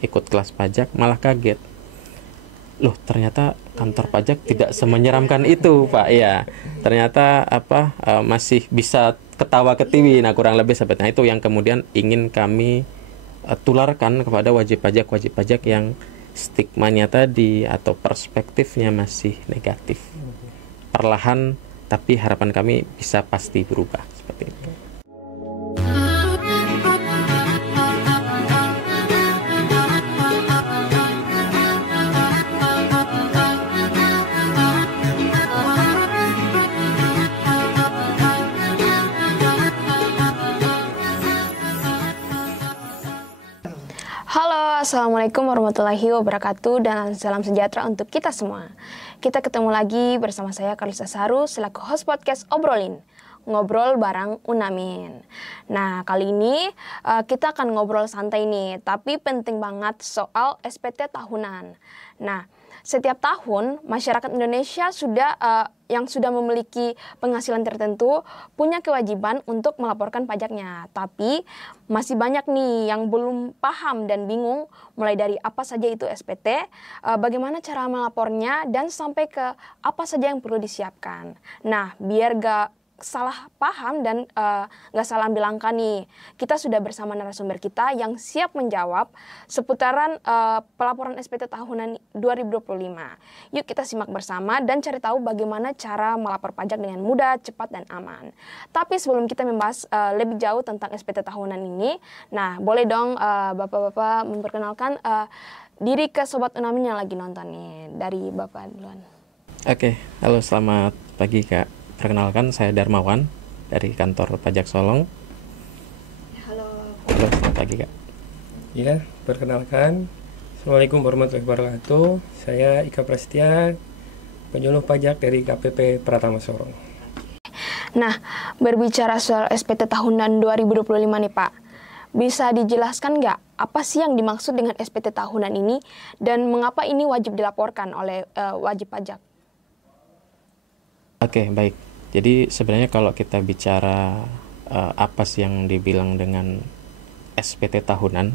ikut kelas pajak malah kaget. Loh, ternyata kantor pajak tidak semenyeramkan itu, Pak. Ya, ternyata masih bisa ketawa ketiwi. Nah, kurang lebih seperti itu yang kemudian ingin kami tularkan kepada wajib pajak yang stigmanya tadi atau perspektifnya masih negatif. Perlahan tapi harapan kami bisa pasti berubah seperti itu. Halo, Assalamualaikum warahmatullahi wabarakatuh dan salam sejahtera untuk kita semua. Kita ketemu lagi bersama saya Karlisa Saru selaku host podcast Obrolin, ngobrol bareng Unamin. Nah, kali ini kita akan ngobrol santai nih, tapi penting banget soal SPT tahunan. Nah, setiap tahun masyarakat Indonesia yang sudah memiliki penghasilan tertentu punya kewajiban untuk melaporkan pajaknya. Tapi masih banyak nih yang belum paham dan bingung mulai dari apa saja itu SPT, bagaimana cara melapornya, dan sampai ke apa saja yang perlu disiapkan. Nah, biar gak salah paham dan gak salah ambil langkah nih, kita sudah bersama narasumber kita yang siap menjawab seputaran pelaporan SPT tahunan 2025. Yuk kita simak bersama dan cari tahu bagaimana cara melapor pajak dengan mudah, cepat, dan aman. Tapi sebelum kita membahas lebih jauh tentang SPT tahunan ini, nah boleh dong bapak-bapak memperkenalkan diri ke Sobat Unamin yang lagi nonton nih. Dari Bapak duluan. Oke, halo, selamat pagi Kak. Perkenalkan, saya Darmawan dari kantor pajak Solong. Halo. Halo, selamat pagi Kak. Ya, perkenalkan, Assalamualaikum warahmatullahi wabarakatuh. Saya Ika Prasetya, penyuluh pajak dari KPP Pratama Sorong. Nah, berbicara soal SPT tahunan 2025 nih Pak, bisa dijelaskan nggak apa sih yang dimaksud dengan SPT tahunan ini dan mengapa ini wajib dilaporkan oleh wajib pajak? Oke, baik. Jadi sebenarnya kalau kita bicara apa sih yang dibilang dengan SPT tahunan,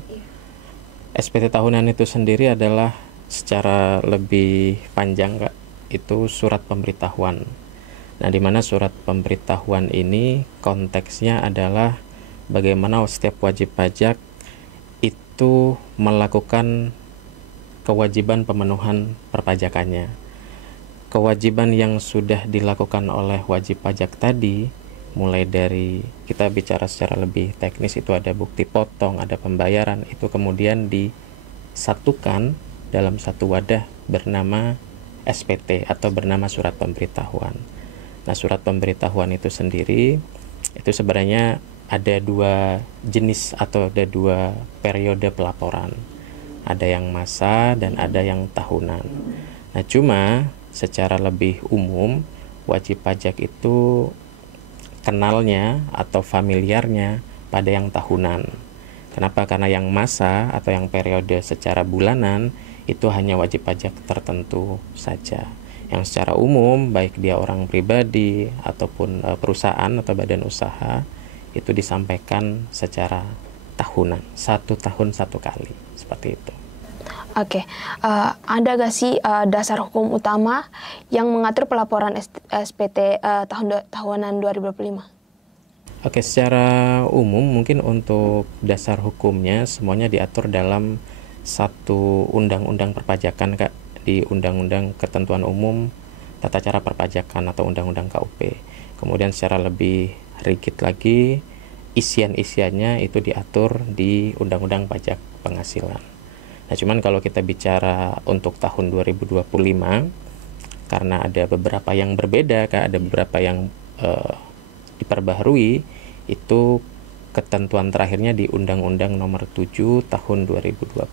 SPT tahunan itu sendiri adalah secara lebih panjang Kak, itu surat pemberitahuan. Nah, di mana surat pemberitahuan ini konteksnya adalah bagaimana setiap wajib pajak itu melakukan kewajiban pemenuhan perpajakannya. Kewajiban yang sudah dilakukan oleh wajib pajak tadi, mulai dari kita bicara secara lebih teknis itu ada bukti potong, ada pembayaran, itu kemudian disatukan dalam satu wadah bernama SPT atau bernama surat pemberitahuan. Nah, surat pemberitahuan itu sendiri itu sebenarnya ada dua jenis atau ada dua periode pelaporan. Ada yang masa dan ada yang tahunan. Nah, cuma secara lebih umum wajib pajak itu kenalnya atau familiarnya pada yang tahunan. Kenapa? Karena yang masa atau yang periode secara bulanan itu hanya wajib pajak tertentu saja. Yang secara umum baik dia orang pribadi ataupun perusahaan atau badan usaha itu disampaikan secara tahunan, 1 tahun 1 kali, seperti itu. Oke, ada gak sih dasar hukum utama yang mengatur pelaporan SPT tahunan 2025? Oke, secara umum mungkin untuk dasar hukumnya semuanya diatur dalam satu undang-undang perpajakan Kak, di Undang-Undang Ketentuan Umum Tata Cara Perpajakan atau Undang-Undang KUP. Kemudian secara lebih rigid lagi isian-isiannya itu diatur di Undang-Undang Pajak Penghasilan. Nah, cuman kalau kita bicara untuk tahun 2025, karena ada beberapa yang berbeda, Kak, ada beberapa yang diperbaharui, itu ketentuan terakhirnya di Undang-Undang Nomor 7 Tahun 2021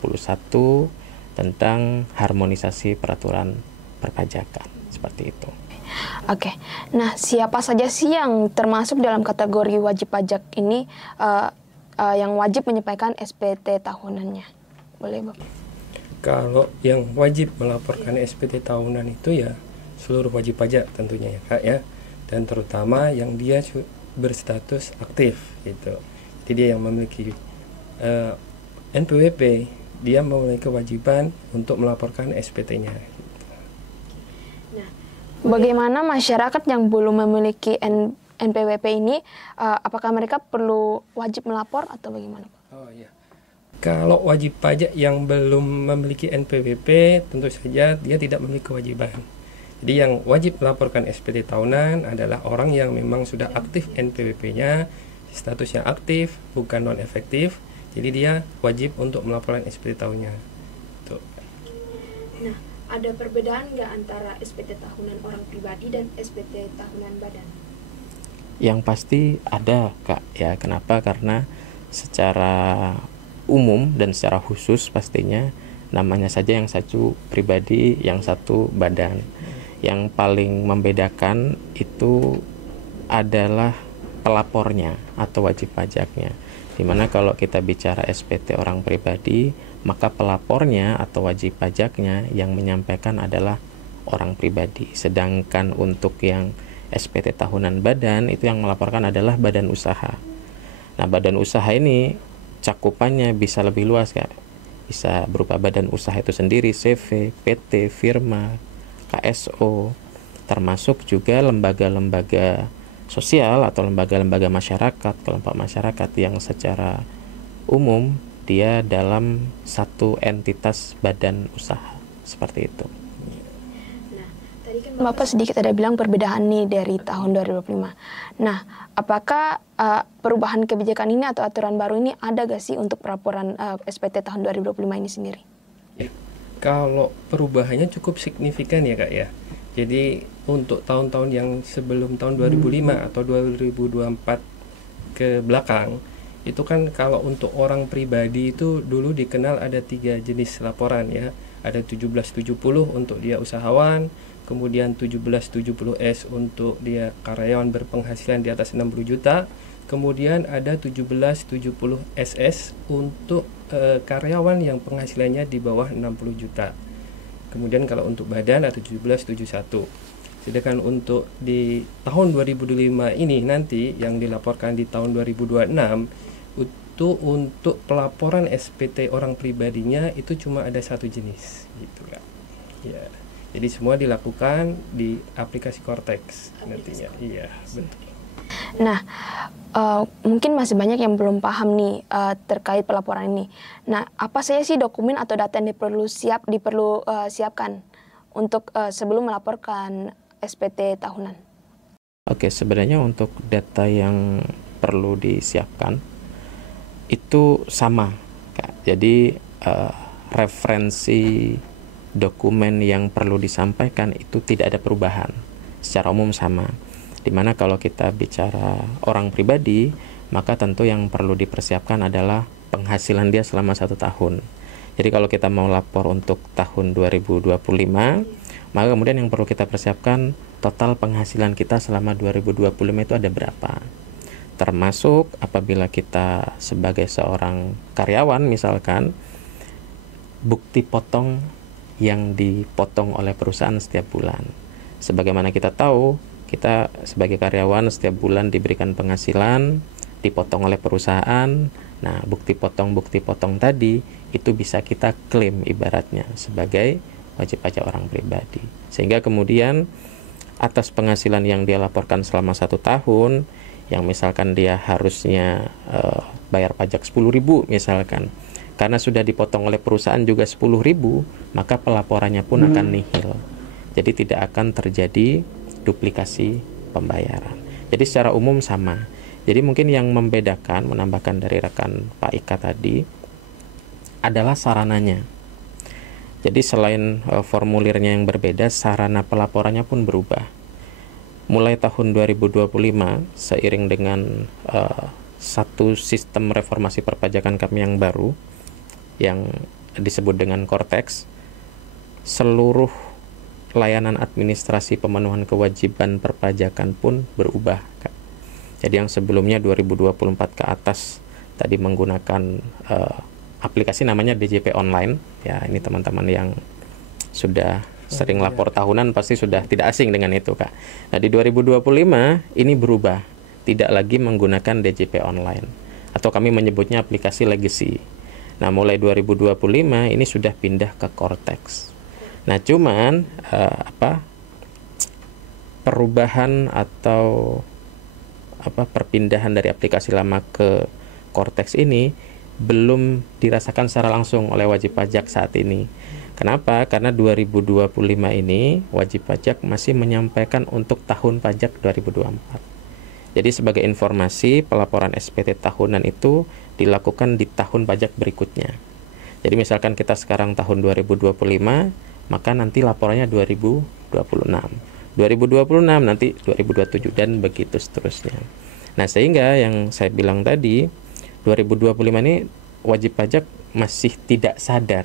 tentang harmonisasi peraturan perpajakan, seperti itu. Oke, nah siapa saja sih yang termasuk dalam kategori wajib pajak ini yang wajib menyampaikan SPT tahunannya? Boleh Bapak? Kalau yang wajib melaporkan SPT tahunan itu ya seluruh wajib pajak tentunya ya Kak ya, dan terutama yang dia berstatus aktif gitu. Jadi dia yang memiliki NPWP dia memiliki kewajiban untuk melaporkan SPT-nya. Bagaimana masyarakat yang belum memiliki NPWP ini, apakah mereka perlu wajib melapor atau bagaimana, Pak? Oh iya. Kalau wajib pajak yang belum memiliki NPWP, tentu saja dia tidak memiliki kewajiban. Jadi yang wajib melaporkan SPT tahunan adalah orang yang memang sudah aktif NPWP-nya, statusnya aktif, bukan non-efektif. Jadi dia wajib untuk melaporkan SPT tahunnya. Tuh. Nah, ada perbedaan nggak antara SPT tahunan orang pribadi dan SPT tahunan badan? Yang pasti ada, Kak. Ya, kenapa? Karena secara umum dan secara khusus pastinya namanya saja yang satu pribadi, yang satu badan. Yang paling membedakan itu adalah pelapornya atau wajib pajaknya. Dimana kalau kita bicara SPT orang pribadi, maka pelapornya atau wajib pajaknya yang menyampaikan adalah orang pribadi. Sedangkan untuk yang SPT tahunan badan, itu yang melaporkan adalah badan usaha. Nah, badan usaha ini cakupannya bisa lebih luas, Kak. Bisa berupa badan usaha itu sendiri, CV, PT, firma, KSO, termasuk juga lembaga-lembaga sosial atau lembaga-lembaga masyarakat, kelompok masyarakat yang secara umum dia dalam satu entitas badan usaha, seperti itu. Nah, tadi kan Bapak sedikit ada bilang perbedaan nih dari tahun 2025. Nah, apakah perubahan kebijakan ini atau aturan baru ini ada gak sih untuk pelaporan SPT tahun 2025 ini sendiri? Ya, kalau perubahannya cukup signifikan ya, Kak ya. Jadi untuk tahun-tahun yang sebelum tahun 2005 atau 2024 ke belakang, itu kan kalau untuk orang pribadi itu dulu dikenal ada 3 jenis laporan ya. Ada 1770 untuk dia usahawan, kemudian 1770S untuk dia karyawan berpenghasilan di atas 60 juta, kemudian ada 1770SS untuk karyawan yang penghasilannya di bawah 60 juta. Kemudian kalau untuk badan ada 1771. Sedangkan untuk di tahun 2025 ini nanti yang dilaporkan di tahun 2026 itu untuk pelaporan SPT orang pribadinya itu cuma ada 1 jenis gitu, Kak. Ya. Jadi semua dilakukan di aplikasi Cortex nantinya. Iya, betul. Nah, mungkin masih banyak yang belum paham nih terkait pelaporan ini. Nah, apa saja sih dokumen atau data yang diperlu siapkan untuk sebelum melaporkan SPT tahunan? Oke, sebenarnya untuk data yang perlu disiapkan itu sama, Kak. Jadi referensi dokumen yang perlu disampaikan itu tidak ada perubahan, secara umum sama. Dimana kalau kita bicara orang pribadi, maka tentu yang perlu dipersiapkan adalah penghasilan dia selama 1 tahun. Jadi kalau kita mau lapor untuk tahun 2025, maka kemudian yang perlu kita persiapkan total penghasilan kita selama 2025 itu ada berapa. Termasuk apabila kita sebagai seorang karyawan misalkan, bukti potong yang dipotong oleh perusahaan setiap bulan. Sebagaimana kita tahu, kita sebagai karyawan setiap bulan diberikan penghasilan, dipotong oleh perusahaan. Nah, bukti potong tadi itu bisa kita klaim ibaratnya sebagai wajib pajak orang pribadi. Sehingga kemudian atas penghasilan yang dia laporkan selama 1 tahun, yang misalkan dia harusnya bayar pajak 10.000 misalkan, karena sudah dipotong oleh perusahaan juga 10.000, maka pelaporannya pun akan nihil. Jadi tidak akan terjadi duplikasi pembayaran. Jadi secara umum sama. Jadi mungkin yang membedakan, menambahkan dari rekan Pak Ika tadi adalah sarananya. Jadi selain formulirnya yang berbeda, sarana pelaporannya pun berubah. Mulai tahun 2025, seiring dengan satu sistem reformasi perpajakan kami yang baru, yang disebut dengan Cortex, seluruh layanan administrasi pemenuhan kewajiban perpajakan pun berubah, Kak. Jadi yang sebelumnya 2024 ke atas tadi menggunakan aplikasi namanya DJP Online. Ya, ini teman-teman yang sudah sering lapor tahunan pasti sudah tidak asing dengan itu, Kak. Nah, di 2025 ini berubah, tidak lagi menggunakan DJP Online atau kami menyebutnya aplikasi legacy. Nah, mulai 2025 ini sudah pindah ke Cortex. Nah, cuman perubahan atau perpindahan dari aplikasi lama ke Cortex ini belum dirasakan secara langsung oleh wajib pajak saat ini. Kenapa? Karena 2025 ini wajib pajak masih menyampaikan untuk tahun pajak 2024. Jadi sebagai informasi, pelaporan SPT tahunan itu dilakukan di tahun pajak berikutnya. Jadi misalkan kita sekarang tahun 2025, maka nanti laporannya 2026. 2026 nanti 2027 dan begitu seterusnya. Nah, sehingga yang saya bilang tadi, 2025 ini wajib pajak masih tidak sadar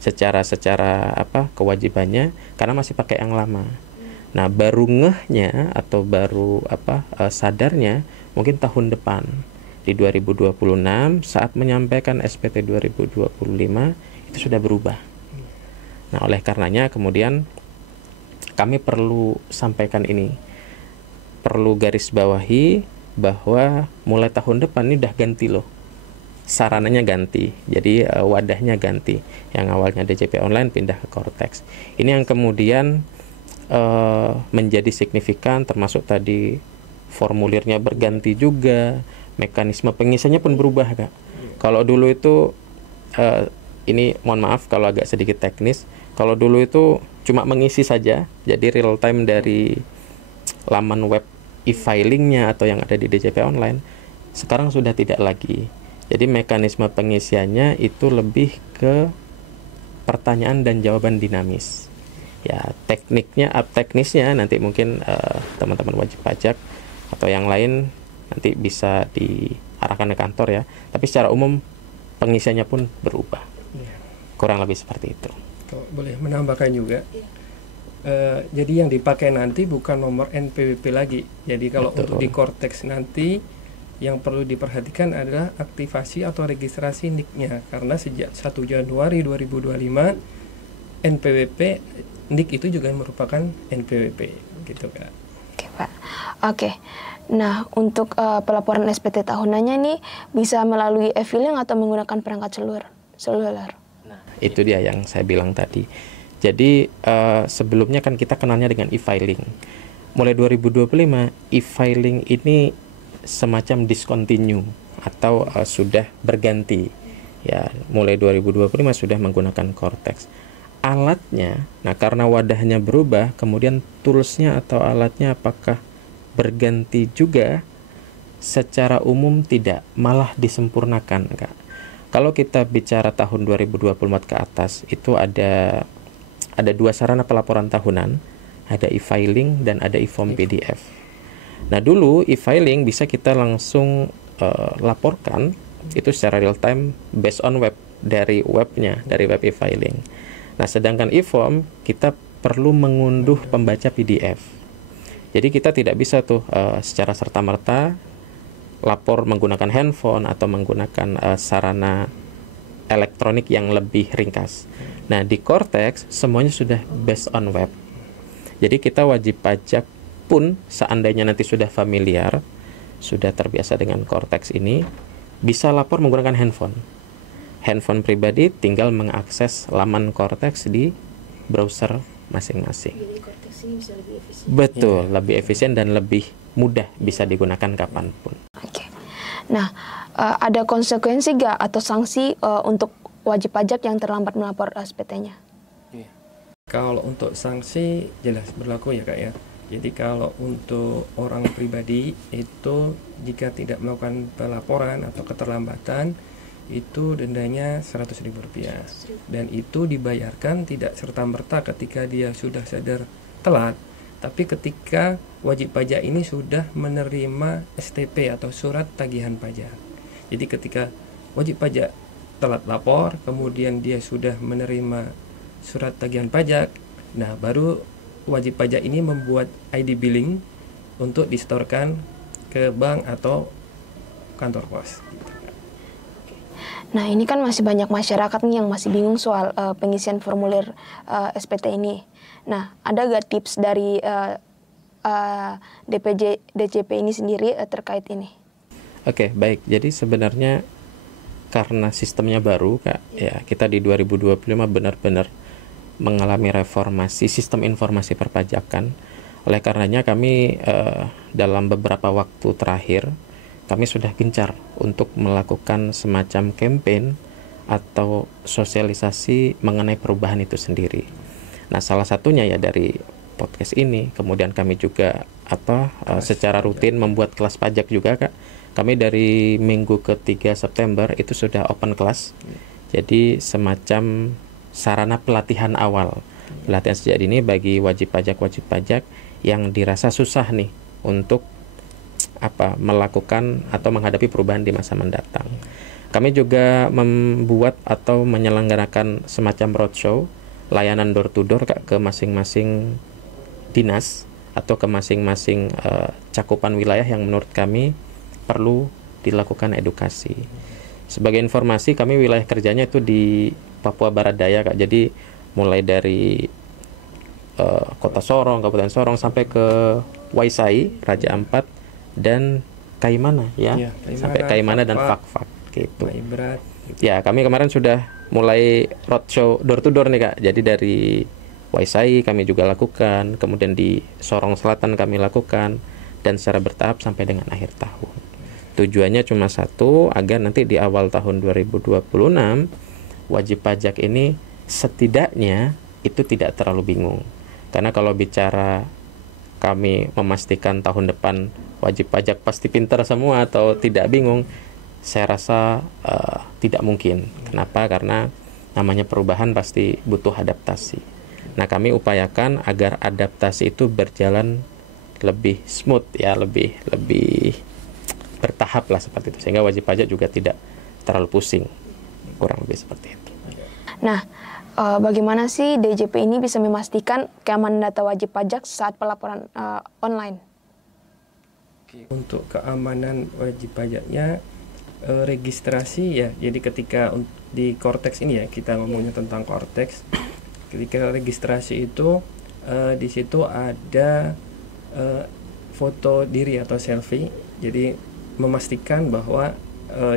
secara kewajibannya karena masih pakai yang lama. Nah, baru ngehnya atau baru sadarnya mungkin tahun depan di 2026 saat menyampaikan SPT 2025 itu sudah berubah. Nah, oleh karenanya kemudian kami perlu sampaikan ini, perlu garis bawahi bahwa mulai tahun depan ini udah ganti loh, sarananya ganti, jadi wadahnya ganti, yang awalnya DJP online pindah ke Cortex. Ini yang kemudian menjadi signifikan, termasuk tadi formulirnya berganti juga, mekanisme pengisiannya pun berubah, Kak. Kalau dulu itu ini mohon maaf kalau agak sedikit teknis, kalau dulu itu cuma mengisi saja, jadi real time dari laman web e-filingnya atau yang ada di DJP online, sekarang sudah tidak lagi. Jadi mekanisme pengisiannya itu lebih ke pertanyaan dan jawaban dinamis. Ya, teknisnya nanti mungkin teman-teman wajib pajak atau yang lain nanti bisa diarahkan ke kantor ya. Tapi secara umum pengisiannya pun berubah. Kurang lebih seperti itu. Boleh menambahkan juga. Jadi yang dipakai nanti bukan nomor NPWP lagi. Jadi kalau Betul. untuk di Cortex nanti yang perlu diperhatikan adalah aktivasi atau registrasi NIK-nya, karena sejak 1 Januari 2025 NPWP NIK itu juga merupakan NPWP gitu, Kak. Oke, Pak. Oke. Nah, untuk pelaporan SPT tahunannya nih bisa melalui e-filing atau menggunakan perangkat seluler. Nah, itu dia yang saya bilang tadi. Jadi sebelumnya kan kita kenalnya dengan e-filing. Mulai 2025 e-filing ini semacam discontinue atau sudah berganti. Ya, mulai 2025 sudah menggunakan Cortex. Alatnya, nah karena wadahnya berubah, kemudian toolsnya atau alatnya apakah berganti juga? Secara umum tidak, malah disempurnakan, Kak. Kalau kita bicara tahun 2024 ke atas, itu ada dua sarana pelaporan tahunan, ada e-filing dan ada e-form PDF. Nah, dulu e-filing bisa kita langsung laporkan itu secara real time based on web, dari webnya, dari web e-filing. Nah, sedangkan e-form kita perlu mengunduh pembaca PDF. Jadi kita tidak bisa tuh secara serta-merta lapor menggunakan handphone atau menggunakan sarana elektronik yang lebih ringkas. Nah, di Cortex semuanya sudah based on web. Jadi kita wajib pajak pun seandainya nanti sudah familiar, sudah terbiasa dengan Cortex ini, bisa lapor menggunakan handphone. Handphone pribadi tinggal mengakses laman Cortex di browser masing-masing. Jadi Cortex ini bisa lebih efisien. Betul, lebih efisien dan lebih mudah bisa digunakan kapanpun. Oke. Nah, ada konsekuensi nggak atau sanksi untuk wajib pajak yang terlambat melapor SPT-nya? Kalau untuk sanksi jelas berlaku ya, Kak ya. Jadi kalau untuk orang pribadi itu jika tidak melakukan pelaporan atau keterlambatan itu dendanya Rp100.000 dan itu dibayarkan tidak serta-merta ketika dia sudah sadar telat, tapi ketika wajib pajak ini sudah menerima STP atau surat tagihan pajak. Jadi ketika wajib pajak telat lapor, kemudian dia sudah menerima surat tagihan pajak, nah baru wajib pajak ini membuat ID billing untuk disetorkan ke bank atau kantor pos. Nah, ini kan masih banyak masyarakat nih yang masih bingung soal pengisian formulir SPT ini. Nah, ada gak tips dari DJP ini sendiri terkait ini? Oke, baik. Jadi sebenarnya karena sistemnya baru Kak, ya kita di 2025 benar-benar mengalami reformasi sistem informasi perpajakan. Oleh karenanya kami dalam beberapa waktu terakhir kami sudah gencar untuk melakukan semacam campaign atau sosialisasi mengenai perubahan itu sendiri. Nah, salah satunya ya dari podcast ini. Kemudian kami juga secara rutin membuat kelas pajak juga Kak. Kami dari minggu ke-3 September itu sudah open kelas. Jadi semacam sarana pelatihan awal. Pelatihan sejak dini bagi wajib pajak yang dirasa susah nih untuk melakukan atau menghadapi perubahan di masa mendatang. Kami juga membuat atau menyelenggarakan semacam roadshow, layanan door to door Kak, ke masing-masing dinas atau ke masing-masing cakupan wilayah yang menurut kami perlu dilakukan edukasi. Sebagai informasi, kami wilayah kerjanya itu di Papua Barat Daya Kak. Jadi mulai dari Kota Sorong, Kabupaten Sorong sampai ke Waisai, Raja Ampat dan Kaimana ya, sampai Kaimana dan Fak-Fak gitu. Ya, kami kemarin sudah mulai roadshow door to door nih Kak. Jadi dari Waisai kami juga lakukan, kemudian di Sorong Selatan kami lakukan, dan secara bertahap sampai dengan akhir tahun. Tujuannya cuma satu, agar nanti di awal tahun 2026 wajib pajak ini setidaknya itu tidak terlalu bingung. Karena kalau bicara kami memastikan tahun depan wajib pajak pasti pintar semua atau tidak bingung, saya rasa tidak mungkin. Kenapa? Karena namanya perubahan pasti butuh adaptasi. Nah, kami upayakan agar adaptasi itu berjalan lebih smooth ya, lebih bertahap lah seperti itu, sehingga wajib pajak juga tidak terlalu pusing, kurang lebih seperti itu. Nah, bagaimana sih DJP ini bisa memastikan keamanan data wajib pajak saat pelaporan online? Untuk keamanan wajib pajaknya, registrasi ya, jadi ketika di Cortex ini ya, kita ngomongnya tentang Cortex, ketika registrasi itu di situ ada foto diri atau selfie, jadi memastikan bahwa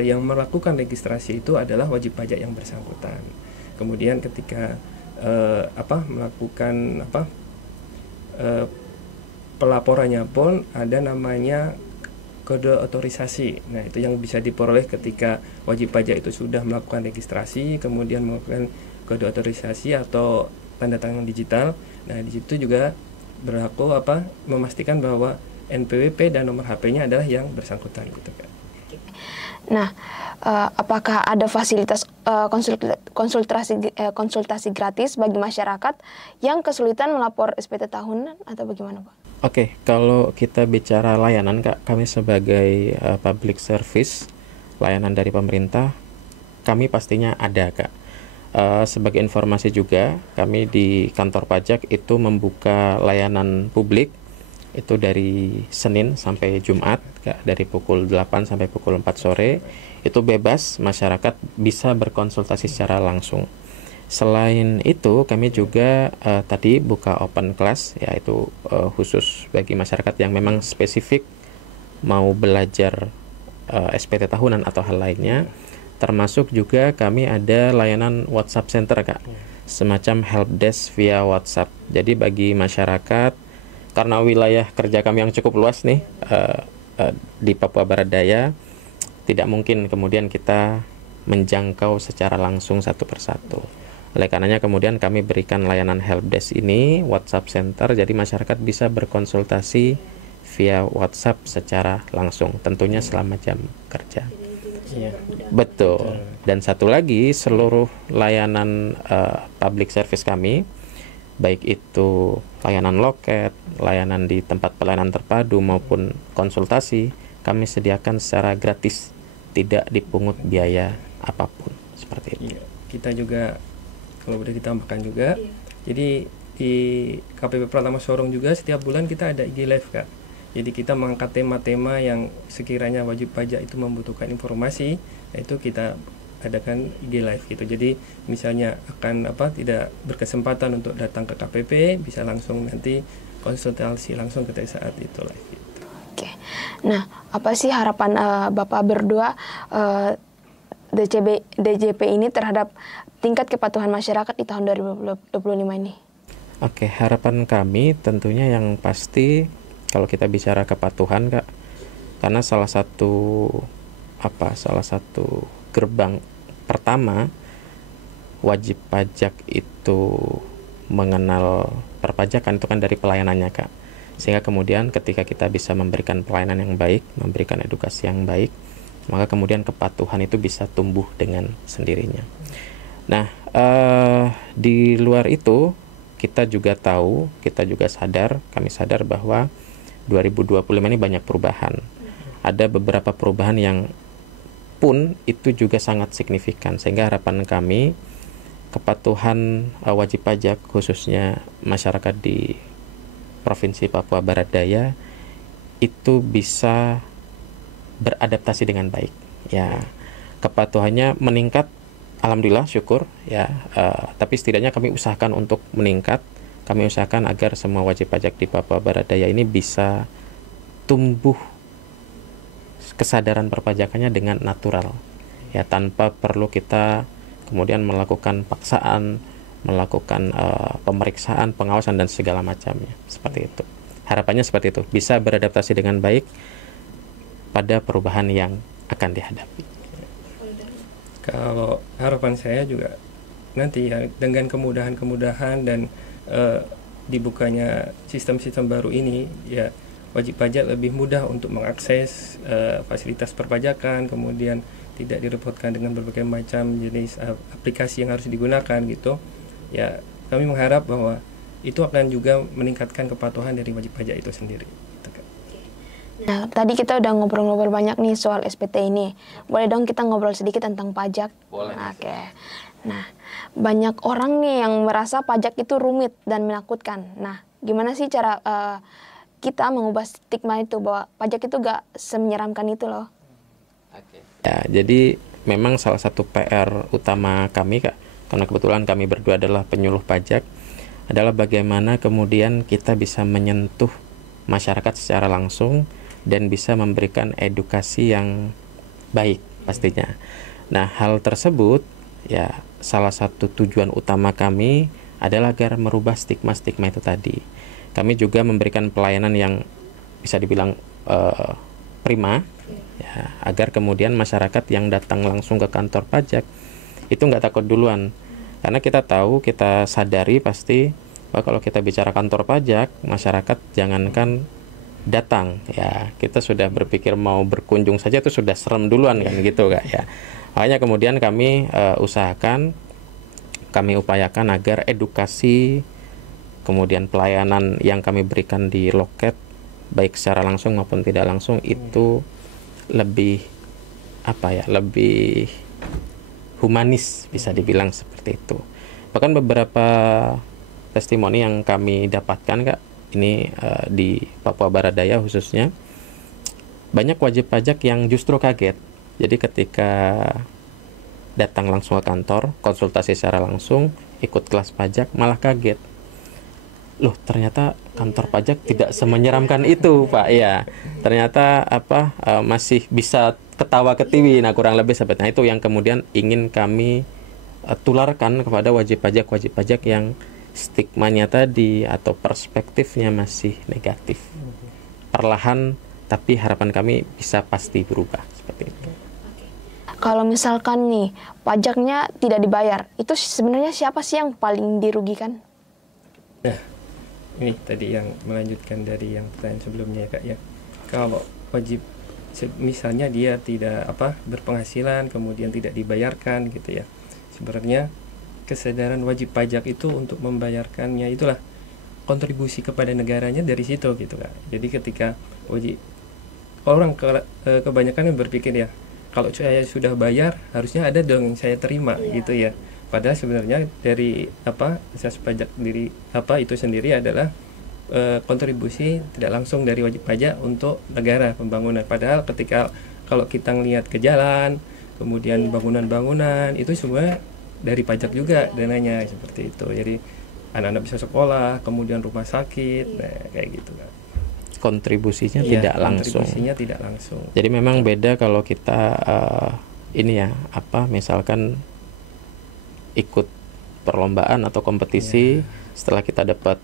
yang melakukan registrasi itu adalah wajib pajak yang bersangkutan. Kemudian ketika melakukan pelaporannya pun ada namanya kode otorisasi. Nah, itu yang bisa diperoleh ketika wajib pajak itu sudah melakukan registrasi, kemudian melakukan kode otorisasi atau tanda tangan digital. Nah, di situ juga berlaku memastikan bahwa NPWP dan nomor HP-nya adalah yang bersangkutan gitu kan. Nah, apakah ada fasilitas konsultasi gratis bagi masyarakat yang kesulitan melapor SPT tahunan atau bagaimana Pak? Oke, kalau kita bicara layanan Kak, kami sebagai public service, layanan dari pemerintah, kami pastinya ada Kak. Sebagai informasi juga, kami di kantor pajak itu membuka layanan publik itu dari Senin sampai Jumat Kak, dari pukul 8 sampai pukul 4 sore. Itu bebas, masyarakat bisa berkonsultasi secara langsung. Selain itu, kami juga tadi buka open class, yaitu khusus bagi masyarakat yang memang spesifik mau belajar SPT tahunan atau hal lainnya. Termasuk juga kami ada layanan WhatsApp Center Kak, semacam helpdesk via WhatsApp. Jadi bagi masyarakat, karena wilayah kerja kami yang cukup luas nih di Papua Barat Daya, tidak mungkin kemudian kita menjangkau secara langsung satu persatu. Oleh karenanya kemudian kami berikan layanan helpdesk ini, WhatsApp Center, jadi masyarakat bisa berkonsultasi via WhatsApp secara langsung, tentunya selama jam kerja. Iya. Betul. Dan satu lagi, seluruh layanan public service kami, baik itu layanan loket, layanan di tempat pelayanan terpadu maupun konsultasi, kami sediakan secara gratis, tidak dipungut biaya apapun, seperti itu. Iya. Kita juga, kalau boleh ditambahkan juga, jadi di KPP Pratama Sorong juga setiap bulan kita ada IG Live Kak. Jadi kita mengangkat tema-tema yang sekiranya wajib pajak itu membutuhkan informasi, itu kita adakan IG Live gitu. Jadi misalnya akan tidak berkesempatan untuk datang ke KPP, bisa langsung nanti konsultasi langsung ketika saat itu live gitu. Oke. Nah, apa sih harapan Bapak berdua DJP ini terhadap tingkat kepatuhan masyarakat di tahun 2025 ini? Oke, harapan kami tentunya yang pasti kalau kita bicara kepatuhan, Kak, karena salah satu gerbang pertama wajib pajak itu mengenal perpajakan itu kan dari pelayanannya, Kak. Sehingga kemudian ketika kita bisa memberikan pelayanan yang baik, memberikan edukasi yang baik, maka kemudian kepatuhan itu bisa tumbuh dengan sendirinya. Nah, di luar itu kita juga tahu, kita juga sadar, kami sadar bahwa 2025 ini banyak perubahan. Ada beberapa perubahan yang pun itu juga sangat signifikan, sehingga harapan kami kepatuhan wajib pajak khususnya masyarakat di Provinsi Papua Barat Daya itu bisa beradaptasi dengan baik. Ya, kepatuhannya meningkat, alhamdulillah, syukur ya. Tapi setidaknya kami usahakan untuk meningkat. Kami usahakan agar semua wajib pajak di Papua Barat Daya ini bisa tumbuh kesadaran perpajakannya dengan natural, ya, tanpa perlu kita kemudian melakukan paksaan, melakukan pemeriksaan, pengawasan dan segala macamnya. Seperti itu. Harapannya seperti itu, bisa beradaptasi dengan baik pada perubahan yang akan dihadapi. Kalau harapan saya juga nanti ya dengan kemudahan-kemudahan dan dibukanya sistem-sistem baru ini, ya wajib pajak lebih mudah untuk mengakses fasilitas perpajakan, kemudian tidak direpotkan dengan berbagai macam jenis aplikasi yang harus digunakan gitu. Ya, kami mengharap bahwa itu akan juga meningkatkan kepatuhan dari wajib pajak itu sendiri. Nah, tadi kita udah ngobrol-ngobrol banyak nih soal SPT ini. Boleh dong kita ngobrol sedikit tentang pajak? Boleh. Oke. Nah, banyak orang nih yang merasa pajak itu rumit dan menakutkan. Nah, gimana sih cara kita mengubah stigma itu bahwa pajak itu gak semenyeramkan itu loh? Ya, jadi memang salah satu PR utama kami, Kak, karena kebetulan kami berdua adalah penyuluh pajak, adalah bagaimana kemudian kita bisa menyentuh masyarakat secara langsung dan bisa memberikan edukasi yang baik pastinya. Nah, hal tersebut ya salah satu tujuan utama kami adalah agar merubah stigma-stigma itu tadi. Kami juga memberikan pelayanan yang bisa dibilang prima, ya, agar kemudian masyarakat yang datang langsung ke kantor pajak itu nggak takut duluan. Karena kita tahu, kita sadari pasti bahwa kalau kita bicara kantor pajak, masyarakat jangankan datang, ya kita sudah berpikir mau berkunjung saja itu sudah serem duluan kan gitu, Kak, ya. Makanya kemudian kami kami upayakan agar edukasi kemudian pelayanan yang kami berikan di loket baik secara langsung maupun tidak langsung itu lebih lebih humanis, bisa dibilang seperti itu. Bahkan beberapa testimoni yang kami dapatkan, Kak, ini di Papua Barat Daya khususnya, banyak wajib pajak yang justru kaget. Jadi ketika datang langsung ke kantor, konsultasi secara langsung, ikut kelas pajak, malah kaget. Loh, ternyata kantor pajak tidak semenyeramkan itu, Pak. Ya, ternyata masih bisa ketawa ketiwi. Nah, kurang lebih seperti itu yang kemudian ingin kami tularkan kepada wajib pajak yang stigmanya tadi atau perspektifnya masih negatif. Perlahan, tapi harapan kami bisa pasti berubah seperti itu. Kalau misalkan nih pajaknya tidak dibayar, itu sebenarnya siapa sih yang paling dirugikan? Nah, ini tadi yang melanjutkan dari yang pertanyaan sebelumnya, Kak, ya. Kalau wajib misalnya dia tidak berpenghasilan kemudian tidak dibayarkan gitu ya. Sebenarnya kesadaran wajib pajak itu untuk membayarkannya itulah kontribusi kepada negaranya dari situ gitu, Kak. Jadi ketika orang kebanyakan yang berpikir ya, kalau saya sudah bayar harusnya ada dong yang saya terima gitu ya. Padahal sebenarnya dari asas pajak itu sendiri adalah kontribusi tidak langsung dari wajib pajak untuk negara pembangunan. Padahal kalau kita ngelihat ke jalan, kemudian bangunan-bangunan itu semua dari pajak juga dananya seperti itu. Jadi anak-anak bisa sekolah, kemudian rumah sakit, kayak gitu, Kak. Kontribusinya tidak langsung. Jadi memang beda kalau kita ini ya, misalkan ikut perlombaan atau kompetisi, setelah kita dapat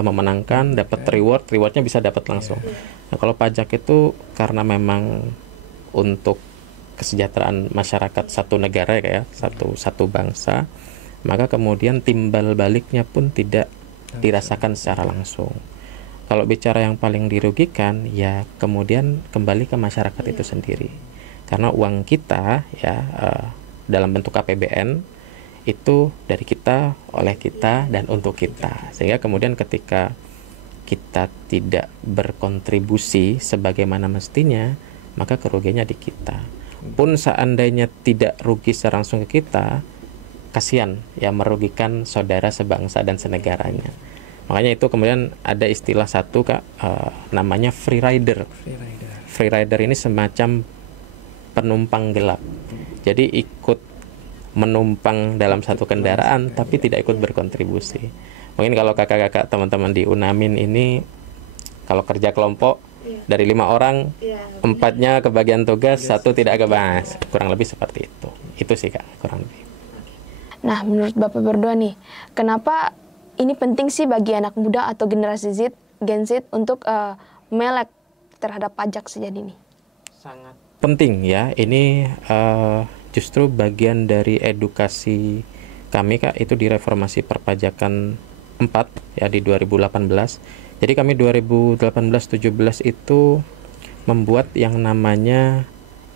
memenangkan, dapat rewardnya bisa dapat langsung. Nah, kalau pajak itu karena memang untuk kesejahteraan masyarakat satu negara ya, satu bangsa, maka kemudian timbal baliknya pun tidak dirasakan secara langsung. Kalau bicara yang paling dirugikan, ya kemudian kembali ke masyarakat itu sendiri, karena uang kita ya dalam bentuk APBN itu dari kita, oleh kita, dan untuk kita, sehingga kemudian ketika kita tidak berkontribusi sebagaimana mestinya, maka kerugiannya di kita. Pun seandainya tidak rugi secara langsung ke kita, kasihan ya, merugikan saudara sebangsa dan senegaranya. Makanya itu kemudian ada istilah satu Kak, namanya free rider. Free rider ini semacam penumpang gelap. Jadi ikut menumpang dalam satu kendaraan tapi tidak ikut berkontribusi. Mungkin kalau kakak-kakak teman-teman di Unamin ini kalau kerja kelompok dari 5 orang, 4-nya kebagian tugas, 1 tidak kebahas. Kurang lebih seperti itu. Itu sih Kak, kurang lebih. Nah, menurut Bapak berdua nih, kenapa ini penting sih bagi anak muda atau generasi Z, Gen Z untuk melek terhadap pajak sejadi ini? Sangat penting ya. Ini justru bagian dari edukasi kami Kak, itu di reformasi perpajakan 4 ya di 2018. Jadi kami 2018-17 itu membuat yang namanya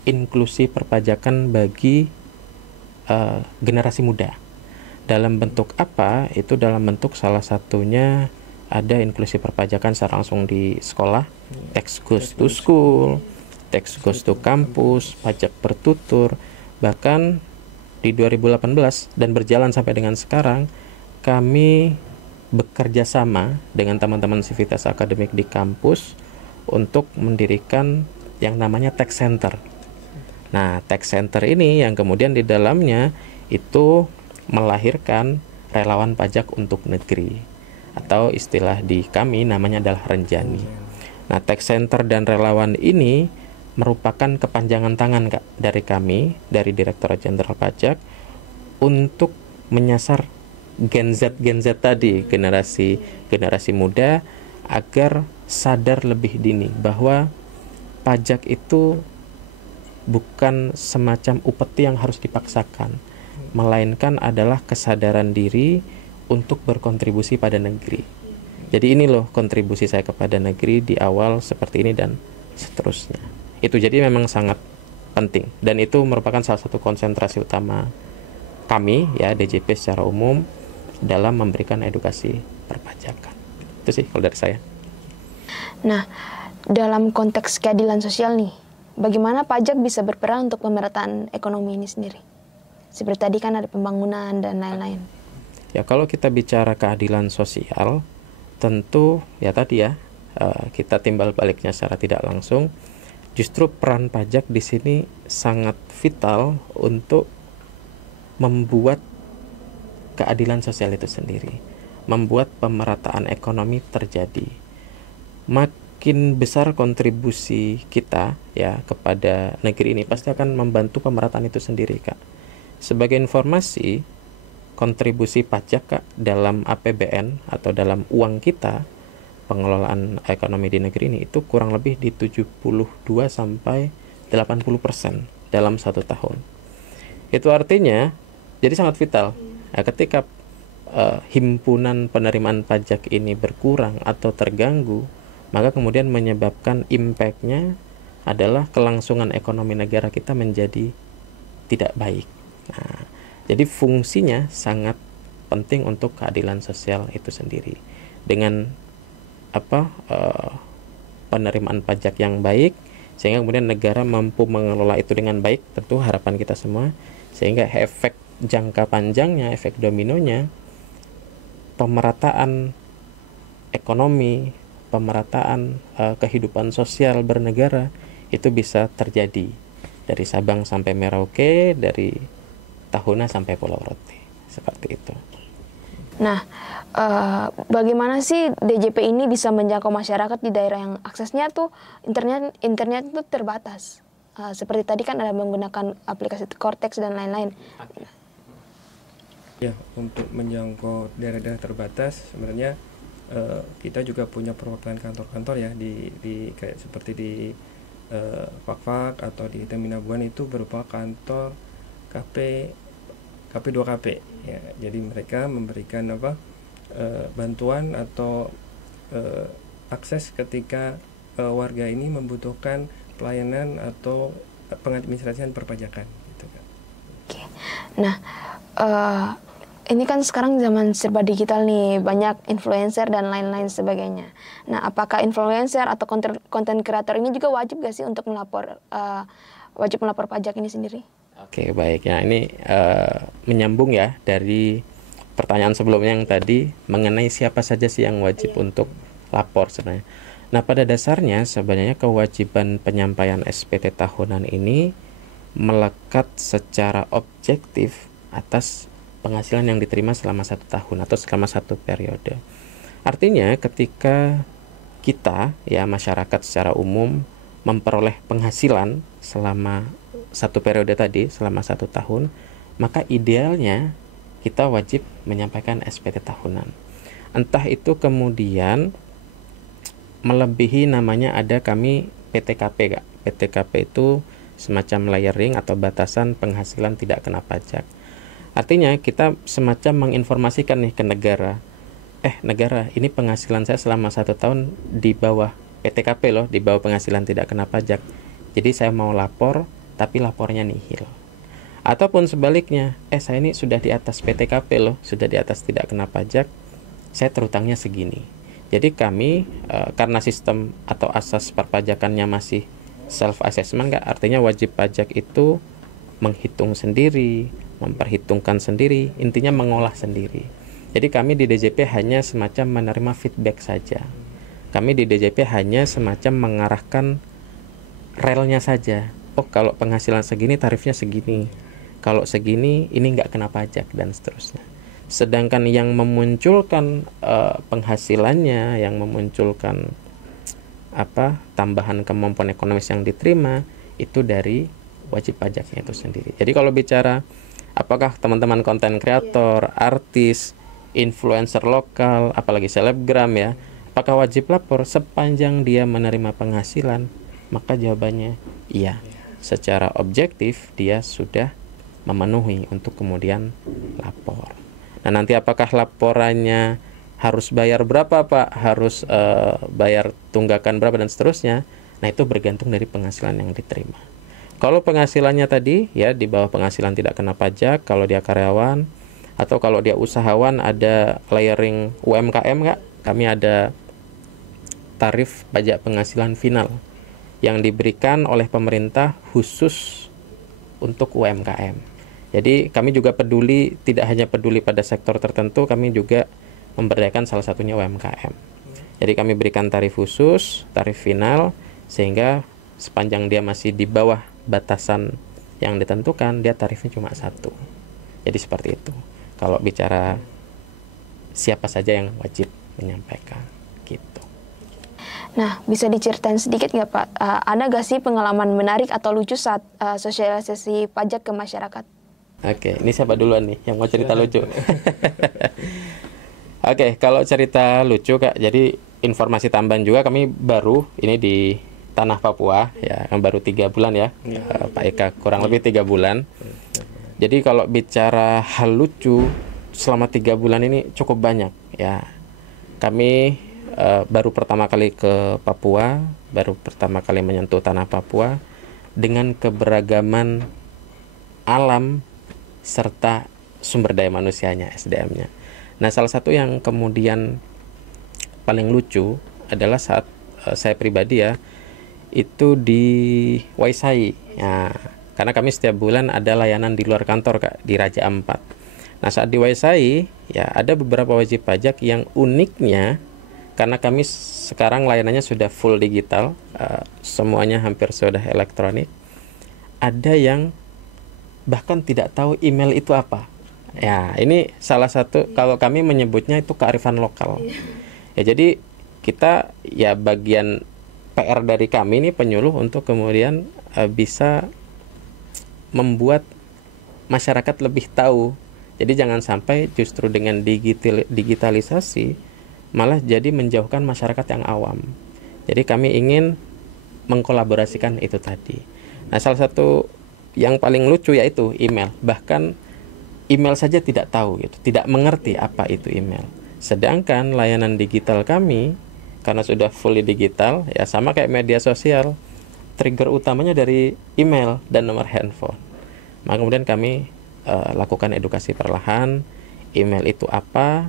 inklusi perpajakan bagi generasi muda. Dalam bentuk apa? Itu dalam bentuk salah satunya ada inklusi perpajakan secara langsung di sekolah, tax goes to school, tax goes to kampus, pajak bertutur. Bahkan di 2018 dan berjalan sampai dengan sekarang, kami bekerja sama dengan teman-teman sivitas akademik di kampus untuk mendirikan yang namanya tax center. Nah, tax center ini yang kemudian di dalamnya itu melahirkan relawan pajak untuk negeri, atau istilah di kami namanya adalah renjani. Nah, tax center dan relawan ini merupakan kepanjangan tangan Kak, dari kami, dari Direktorat Jenderal Pajak, untuk menyasar Gen Z tadi, generasi muda, agar sadar lebih dini bahwa pajak itu bukan semacam upeti yang harus dipaksakan, melainkan adalah kesadaran diri untuk berkontribusi pada negeri. Jadi ini loh kontribusi saya kepada negeri di awal seperti ini dan seterusnya. Itu jadi memang sangat penting, dan itu merupakan salah satu konsentrasi utama kami ya, DJP secara umum, dalam memberikan edukasi perpajakan. Itu sih kalau dari saya. Nah, dalam konteks keadilan sosial nih, bagaimana pajak bisa berperan untuk pemerataan ekonomi ini sendiri? Seperti tadi kan ada pembangunan dan lain-lain. Ya, kalau kita bicara keadilan sosial, tentu ya tadi ya, kita timbal baliknya secara tidak langsung. Justru peran pajak di sini sangat vital untuk membuat keadilan sosial itu sendiri, membuat pemerataan ekonomi terjadi. Makin besar kontribusi kita ya kepada negeri ini, pasti akan membantu pemerataan itu sendiri Kak. Sebagai informasi, kontribusi pajak Kak dalam APBN atau dalam uang kita, pengelolaan ekonomi di negeri ini itu kurang lebih di 72 sampai 80% dalam 1 tahun. Itu artinya jadi sangat vital. Nah, ketika himpunan penerimaan pajak ini berkurang atau terganggu, maka kemudian menyebabkan impact-nya adalah kelangsungan ekonomi negara kita menjadi tidak baik. Nah, jadi fungsinya sangat penting untuk keadilan sosial itu sendiri. Dengan penerimaan pajak yang baik, sehingga kemudian negara mampu mengelola itu dengan baik, tentu harapan kita semua, sehingga efek jangka panjangnya, efek dominonya, pemerataan ekonomi, pemerataan kehidupan sosial bernegara itu bisa terjadi dari Sabang sampai Merauke, dari Tahuna sampai Pulau Rote, seperti itu. Nah, bagaimana sih DJP ini bisa menjangkau masyarakat di daerah yang aksesnya tuh internet itu terbatas? seperti tadi kan ada menggunakan aplikasi Cortex dan lain-lain. Ya, untuk menjangkau daerah-daerah terbatas sebenarnya kita juga punya perwakilan kantor-kantor ya di kayak seperti di Fak-Fak atau di Teminabuan itu berupa kantor KP2KP ya. Jadi mereka memberikan bantuan atau akses ketika warga ini membutuhkan pelayanan atau pengadministrasian perpajakan gitu kan. Oke. Nah, ini kan sekarang zaman serba digital nih, banyak influencer dan lain-lain sebagainya. Nah, apakah influencer atau konten kreator ini juga wajib gak sih untuk wajib melapor pajak ini sendiri? Oke, baik ya. Ini menyambung ya dari pertanyaan sebelumnya yang tadi mengenai siapa saja sih yang wajib untuk lapor sebenarnya. Nah, pada dasarnya sebenarnya kewajiban penyampaian SPT tahunan ini melekat secara objektif atas penghasilan yang diterima selama 1 tahun atau selama 1 periode. Artinya ketika kita ya masyarakat secara umum memperoleh penghasilan selama 1 periode tadi selama 1 tahun, maka idealnya kita wajib menyampaikan SPT tahunan. Entah itu kemudian melebihi namanya ada kami PTKP Kak. PTKP itu semacam layering atau batasan penghasilan tidak kena pajak. Artinya kita semacam menginformasikan nih ke negara, negara ini penghasilan saya selama 1 tahun di bawah PTKP loh, di bawah penghasilan tidak kena pajak. Jadi saya mau lapor tapi lapornya nihil. Ataupun sebaliknya, saya ini sudah di atas PTKP loh, sudah di atas tidak kena pajak, saya terutangnya segini. Jadi kami karena sistem atau asas perpajakannya masih self assessment, artinya wajib pajak itu menghitung sendiri, memperhitungkan sendiri, intinya mengolah sendiri. Jadi kami di DJP hanya semacam menerima feedback saja. Kami di DJP hanya semacam mengarahkan relnya saja. Oh, kalau penghasilan segini tarifnya segini, kalau segini ini nggak kena pajak dan seterusnya. Sedangkan yang memunculkan penghasilannya, yang memunculkan tambahan kemampuan ekonomis yang diterima itu dari wajib pajaknya itu sendiri. Jadi kalau bicara apakah teman-teman konten kreator, artis, influencer lokal, apalagi selebgram ya, apakah wajib lapor sepanjang dia menerima penghasilan? Maka jawabannya iya. Secara objektif dia sudah memenuhi untuk kemudian lapor. Nah, nanti apakah laporannya harus bayar berapa Pak, harus bayar tunggakan berapa dan seterusnya, nah itu bergantung dari penghasilan yang diterima. Kalau penghasilannya tadi ya di bawah penghasilan tidak kena pajak, kalau dia karyawan atau kalau dia usahawan ada layering UMKM Kak, kami ada tarif pajak penghasilan final yang diberikan oleh pemerintah khusus untuk UMKM. Jadi kami juga peduli, tidak hanya peduli pada sektor tertentu, kami juga memberdayakan salah satunya UMKM. Jadi kami berikan tarif khusus, tarif final, sehingga sepanjang dia masih di bawah batasan yang ditentukan, dia tarifnya cuma 1. Jadi seperti itu. Kalau bicara siapa saja yang wajib menyampaikan, gitu. Nah, bisa diceritain sedikit nggak Pak? Ada nggak sih pengalaman menarik atau lucu saat sosialisasi pajak ke masyarakat? Oke, ini siapa duluan nih yang mau cerita lucu? Oke, kalau cerita lucu Kak, jadi informasi tambahan juga kami baru ini di Tanah Papua ya, yang baru 3 bulan ya, Pak Eka, kurang lebih 3 bulan. Jadi kalau bicara hal lucu selama 3 bulan ini cukup banyak ya. Kami baru pertama kali ke Papua, baru pertama kali menyentuh Tanah Papua dengan keberagaman alam serta sumber daya manusianya, SDM-nya. Nah, salah satu yang kemudian paling lucu adalah saat saya pribadi ya, itu di Waisai. Nah, karena kami setiap bulan ada layanan di luar kantor Kak, di Raja Ampat. Nah, saat di Waisai ya ada beberapa wajib pajak yang uniknya, karena kami sekarang layanannya sudah full digital, semuanya hampir sudah elektronik. Ada yang bahkan tidak tahu email itu apa. Ya, ini salah satu, kalau kami menyebutnya itu kearifan lokal. Ya, jadi kita ya bagian PR dari kami ini penyuluh untuk kemudian bisa membuat masyarakat lebih tahu. Jadi jangan sampai justru dengan digitalisasi malah jadi menjauhkan masyarakat yang awam. Jadi kami ingin mengkolaborasikan itu tadi. Nah, salah satu yang paling lucu yaitu email. Bahkan email saja tidak tahu gitu, tidak mengerti apa itu email. Sedangkan layanan digital kami karena sudah fully digital, ya sama kayak media sosial, trigger utamanya dari email dan nomor handphone. Maka kemudian kami lakukan edukasi perlahan, email itu apa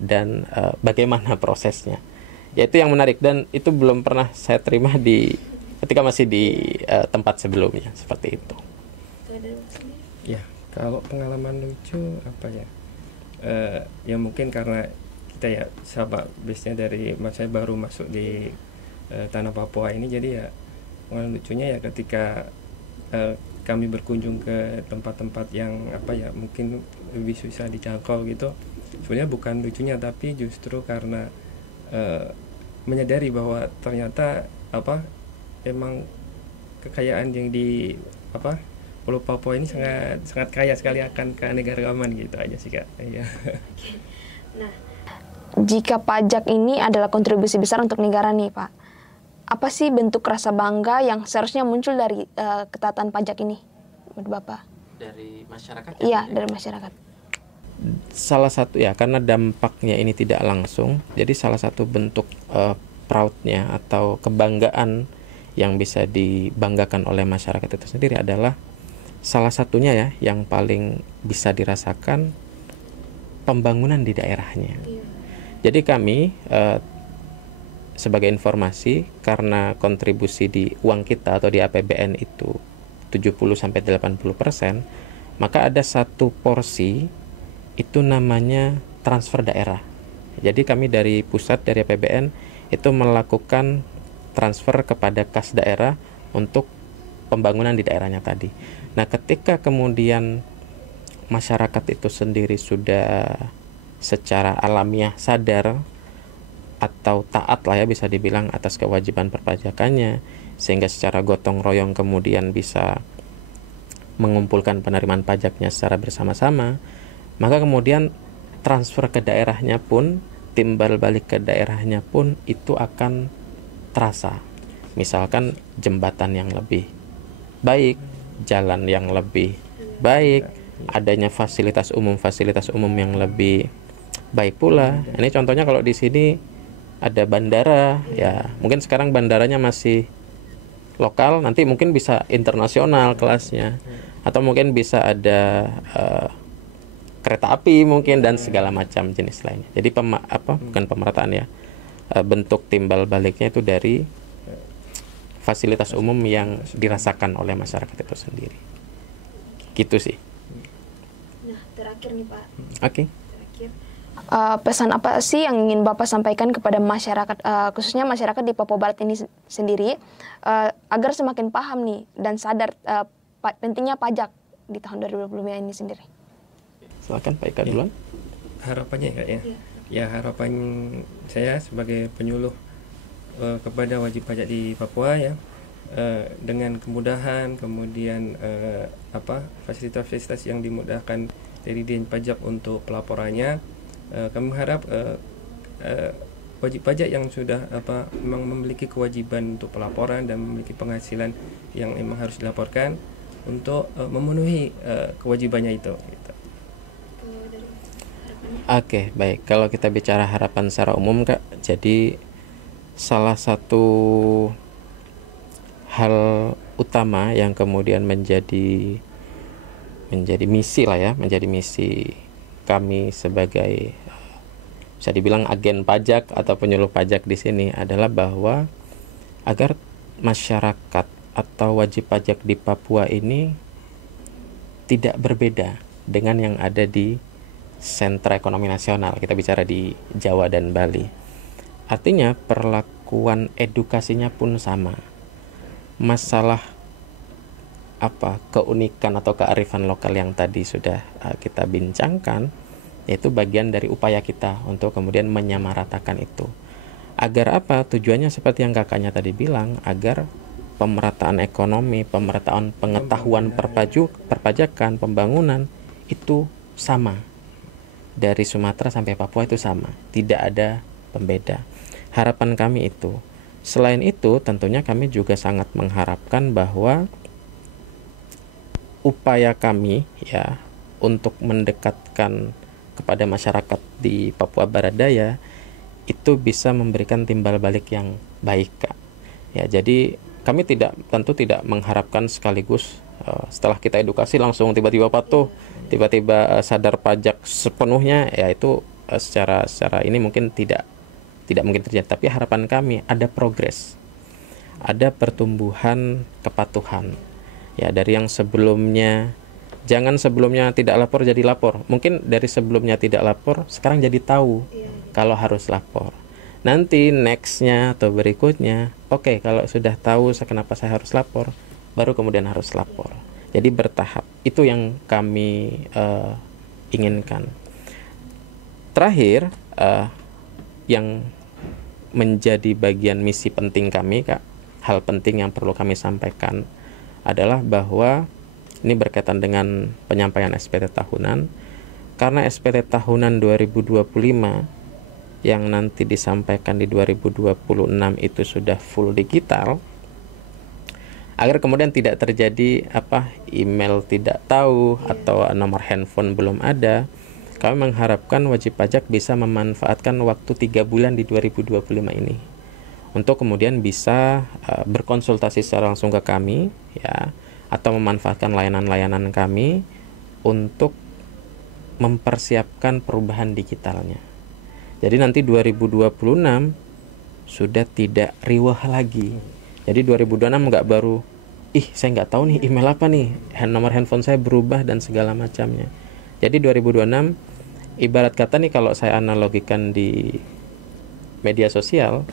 dan bagaimana prosesnya. Ya itu yang menarik dan itu belum pernah saya terima ketika masih di tempat sebelumnya seperti itu. Ya, kalau pengalaman lucu apa ya? Ya mungkin karena kita ya sahabat base-nya dari saya baru masuk di tanah Papua ini, jadi ya pengalaman lucunya ya ketika kami berkunjung ke tempat-tempat yang apa ya mungkin lebih susah dijangkau gitu. Sebenarnya bukan lucunya tapi justru karena menyadari bahwa ternyata apa emang kekayaan yang di apa Pulau Papua ini sangat kaya sekali akan keanekaragaman gitu aja sih Kak. Iya. Nah, jika pajak ini adalah kontribusi besar untuk negara nih Pak, apa sih bentuk rasa bangga yang seharusnya muncul dari ketaatan pajak ini menurut Bapak? Dari masyarakat? Iya, dari masyarakat. Salah satu ya karena dampaknya ini tidak langsung, jadi salah satu bentuk proudnya atau kebanggaan yang bisa dibanggakan oleh masyarakat itu sendiri adalah salah satunya ya yang paling bisa dirasakan pembangunan di daerahnya. Jadi kami sebagai informasi karena kontribusi di uang kita atau di APBN itu 70-80%, maka ada satu porsi itu namanya transfer daerah. Jadi kami dari pusat, dari APBN itu melakukan transfer kepada kas daerah untuk pembangunan di daerahnya tadi. Nah, ketika kemudian masyarakat itu sendiri sudah secara alamiah sadar atau taat lah ya bisa dibilang atas kewajiban perpajakannya, sehingga secara gotong royong kemudian bisa mengumpulkan penerimaan pajaknya secara bersama-sama, maka kemudian transfer ke daerahnya pun, timbal balik ke daerahnya pun itu akan terasa. Misalkan jembatan yang lebih baik, jalan yang lebih baik, adanya fasilitas umum yang lebih baik pula. Ini contohnya kalau di sini ada bandara, ya mungkin sekarang bandaranya masih lokal, nanti mungkin bisa internasional kelasnya, atau mungkin bisa ada kereta api mungkin dan segala macam jenis lainnya. Jadi bukan pemerataan ya, bentuk timbal baliknya itu dari fasilitas umum yang dirasakan oleh masyarakat itu sendiri. Gitu sih. Nah, terakhir nih Pak. Oke. Pesan apa sih yang ingin Bapak sampaikan kepada masyarakat, khususnya masyarakat di Papua Barat ini sendiri, agar semakin paham nih dan sadar pentingnya pajak di tahun 2025 ini sendiri? Silakan Pak Ika duluan. Harapannya Kak ya. Ya harapan saya sebagai penyuluh kepada wajib pajak di Papua ya, dengan kemudahan, kemudian fasilitas-fasilitas yang dimudahkan dari Dijen Pajak untuk pelaporannya, kami harap wajib pajak yang sudah memang memiliki kewajiban untuk pelaporan dan memiliki penghasilan yang memang harus dilaporkan untuk memenuhi kewajibannya itu. Gitu. Oke, baik. Kalau kita bicara harapan secara umum Kak, jadi salah satu hal utama yang kemudian menjadi misi lah ya, menjadi misi kami sebagai bisa dibilang agen pajak atau penyuluh pajak di sini adalah bahwa agar masyarakat atau wajib pajak di Papua ini tidak berbeda dengan yang ada di sentra ekonomi nasional. Kita bicara di Jawa dan Bali. Artinya perlakuan edukasinya pun sama. Masalah keunikan atau kearifan lokal yang tadi sudah kita bincangkan, yaitu bagian dari upaya kita untuk kemudian menyamaratakan itu. Agar apa? Tujuannya seperti yang kakaknya tadi bilang, agar pemerataan ekonomi, pemerataan pengetahuan perpajakan, pembangunan itu sama. Dari Sumatera sampai Papua itu sama, tidak ada pembeda. Harapan kami itu. Selain itu, tentunya kami juga sangat mengharapkan bahwa upaya kami ya untuk mendekatkan kepada masyarakat di Papua Barat Daya itu bisa memberikan timbal balik yang baik, Kak. Ya, jadi kami tentu tidak mengharapkan sekaligus setelah kita edukasi langsung tiba-tiba patuh, tiba-tiba sadar pajak sepenuhnya, ya itu secara ini mungkin tidak mungkin terjadi. Tapi harapan kami ada progres, ada pertumbuhan kepatuhan. Ya, dari yang sebelumnya, jangan sebelumnya tidak lapor jadi lapor. Mungkin dari sebelumnya tidak lapor, sekarang jadi tahu kalau harus lapor. Nanti nextnya atau berikutnya, oke, kalau sudah tahu kenapa saya harus lapor, baru kemudian harus lapor. Jadi bertahap. Itu yang kami inginkan. Terakhir, yang menjadi bagian misi penting kami, Kak, hal penting yang perlu kami sampaikan adalah bahwa ini berkaitan dengan penyampaian SPT tahunan. Karena SPT tahunan 2025 yang nanti disampaikan di 2026 itu sudah full digital, agar kemudian tidak terjadi email tidak tahu atau nomor handphone belum ada, kami mengharapkan wajib pajak bisa memanfaatkan waktu 3 bulan di 2025 ini untuk kemudian bisa berkonsultasi secara langsung ke kami, ya, atau memanfaatkan layanan-layanan kami untuk mempersiapkan perubahan digitalnya. Jadi nanti 2026 sudah tidak riwah lagi. Jadi 2026 nggak baru, saya nggak tahu nih email apa nih, nomor handphone saya berubah dan segala macamnya. Jadi 2026 ibarat kata nih, kalau saya analogikan di media sosial,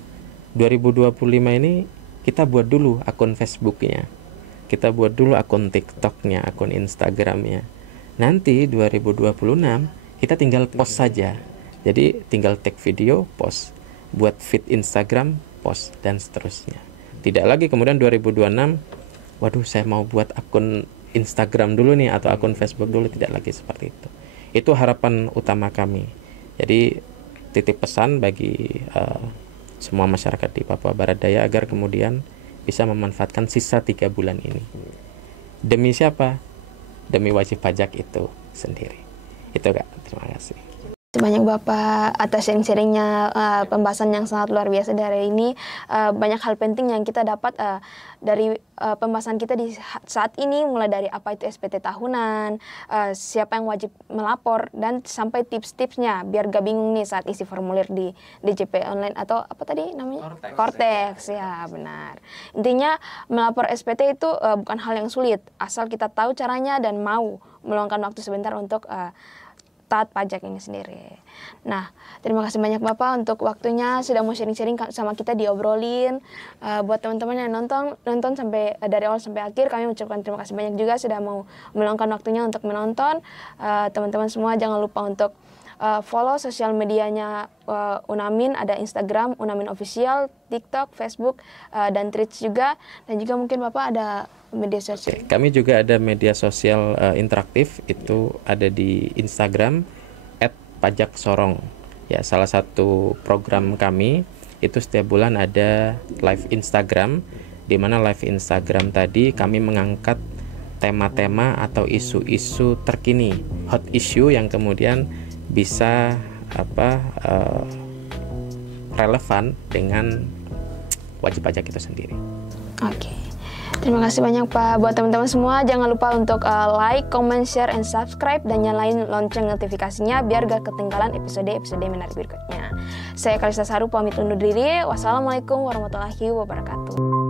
2025 ini kita buat dulu akun Facebooknya, kita buat dulu akun TikToknya, akun Instagramnya. Nanti 2026 kita tinggal post saja. Jadi tinggal take video, post, buat feed Instagram, post, dan seterusnya. Tidak lagi kemudian 2026, waduh saya mau buat akun Instagram dulu nih atau akun Facebook dulu, tidak lagi seperti itu. Itu harapan utama kami. Jadi titip pesan bagi semua masyarakat di Papua Barat Daya agar kemudian bisa memanfaatkan sisa 3 bulan ini. Demi siapa? Demi wajib pajak itu sendiri. Itu, Kak. Terima kasih. Banyak Bapak atas sharing-sharingnya, pembahasan yang sangat luar biasa dari ini. Banyak hal penting yang kita dapat dari pembahasan kita di saat ini, mulai dari apa itu SPT tahunan, siapa yang wajib melapor, dan sampai tips-tipsnya biar gak bingung nih saat isi formulir di DJP online atau apa tadi namanya? Cortex. Ya, benar. Intinya melapor SPT itu bukan hal yang sulit, asal kita tahu caranya dan mau meluangkan waktu sebentar untuk taat pajak ini sendiri. Nah, terima kasih banyak Bapak untuk waktunya, sudah mau sharing-sharing sama kita di Obrolin. Buat teman-teman yang nonton sampai dari awal sampai akhir, kami ucapkan terima kasih banyak juga sudah mau meluangkan waktunya untuk menonton. Teman-teman semua jangan lupa untuk follow sosial medianya Unamin, ada Instagram Unamin Official, TikTok, Facebook, dan Threads juga. Dan juga mungkin Bapak ada media sosial. Kami juga ada media sosial interaktif, itu ada di Instagram @pajaksorong. Ya, salah satu program kami itu setiap bulan ada live Instagram, di mana live Instagram tadi kami mengangkat tema-tema atau isu-isu terkini, hot issue yang kemudian bisa relevan dengan wajib pajak itu sendiri. Oke. Terima kasih banyak Pak. Buat teman-teman semua, jangan lupa untuk like, comment, share, and subscribe, dan nyalain lonceng notifikasinya biar gak ketinggalan episode-episode menarik berikutnya. Saya Kalista Saru pamit undur diri. Wassalamualaikum warahmatullahi wabarakatuh.